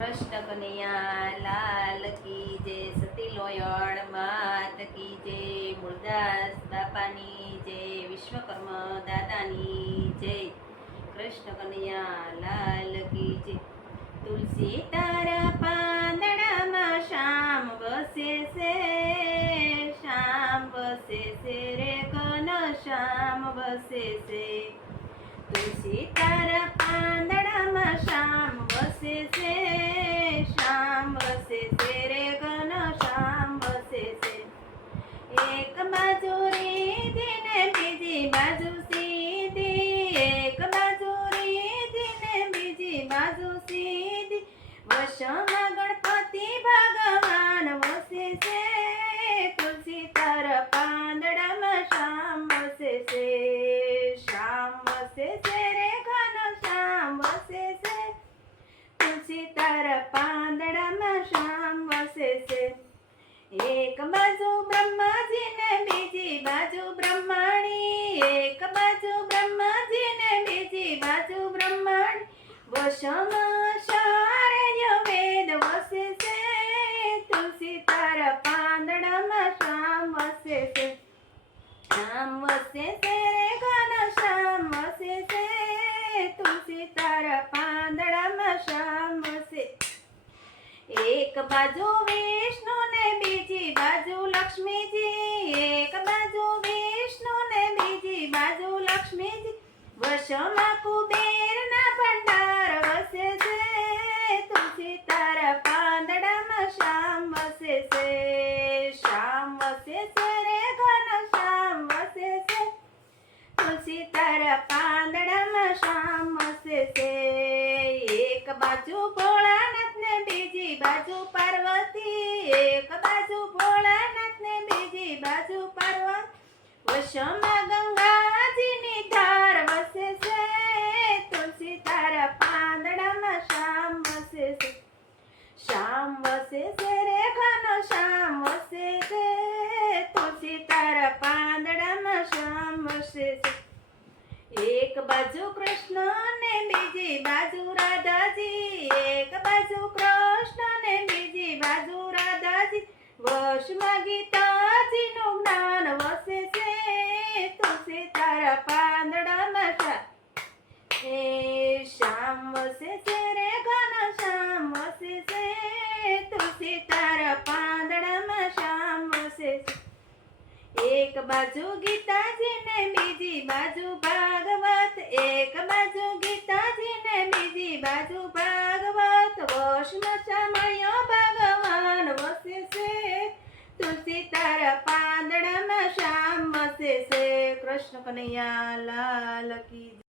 કૃષ્ણ કનૈયા લાલ કી જય, સતી લોયણ માત કી જય, મૂળદાસ બાપાની જય, વિશ્વકર્મા દાદાની જય. કૃષ્ણ કનૈયા લાલ કી જય. તુલસી તારા પાંદડામાં શ્યામ વસે છે, શ્યામ વસે છે રે ઘન શ્યામ વસે છે. તુલસી તારા પાંદડામાં શ્યામ વસે છે, શ્યામ વસે છે રે ઘન શ્યામ વસે છે. એક બાજુ રીધી ને બીજી બાજુ સીધી, એક બાજુ રીધી ને બીજી બાજુ સીધી, વશમાં ગણપતિ ભગવાન વસે છે. તુલસી તારા પાંદડામાં શ્યામ વસે છે, શ્યામ વસે છે રે ઘન શ્યામ વસે છે. તુલસી તારા પાંદડામાં શ્યામ વસે છે. એક બાજુ બ્રહ્માજી ને બીજી બાજુ બ્રહ્માણી, એક બાજુ બ્રહ્માજી ને બીજી બાજુ બ્રહ્માણી, વશમાં શારય વેદ વસે છે. તુલસી તારા પાંદડામાં શ્યામ વસે છે, શ્યામ વસે છે રે ઘન શ્યામ વસે છે. તુલસી તારા પાંદડામાં શ્યામ વસે. એક બાજુ વિષ્ણુ ને બીજી બાજુ લક્ષ્મીજી, એક બાજુ વિષ્ણુ ને બીજી બાજુ લક્ષ્મીજી, વશમાં કુબેરના ભંડાર વસે છે. તુલસી તારા પાંદડામાં શ્યામ વસે છે, શ્યામ વસે છે રે ઘન શ્યામ વસે છે. તુલસી તારા પાંદડામાં શ્યામ વસે છે. એક બાજુ ભોળાનાથ ને બીજી બાજુ પાર્વતી, એક બાજુ ભોળાનાથ ને બીજી બાજુ પાર્વતી, વશમાં ગંગાજીની ધાર વસે છે. તુલસી તારા પાંદડામાં શ્યામ વસે છે, શ્યામ વસે છે રે ઘન શ્યામ વસે છે. તુલસી તારા પાંદડામાં શ્યામ વસે છે. એક બાજુ કૃષ્ણ ને બીજી બાજુ રાધાજી, એક બાજુ કૃષ્ણ ને બીજી બાજુ રાધાજી, વશમાં ગીતાજીનું જ્ઞાન વસે છે. તુલસી તારા પાંદડામાં શ્યામ વસે છે રે ઘન શ્યામ વસે છે. તુલસી તારા પાંદડામાં શ્યામ વસે છે. એક બાજુ ગીતાજી ને બીજી બાજુ ભાગવત, એક બાજુ ગીતાજી ને બીજી બાજુ ભાગવત, વશમાં શામળિયો ભગવાન વસે છે. તુલસી તારા પાંદડામાં શ્યામ વસે છે. કૃષ્ણ કનૈયા લાલ કી.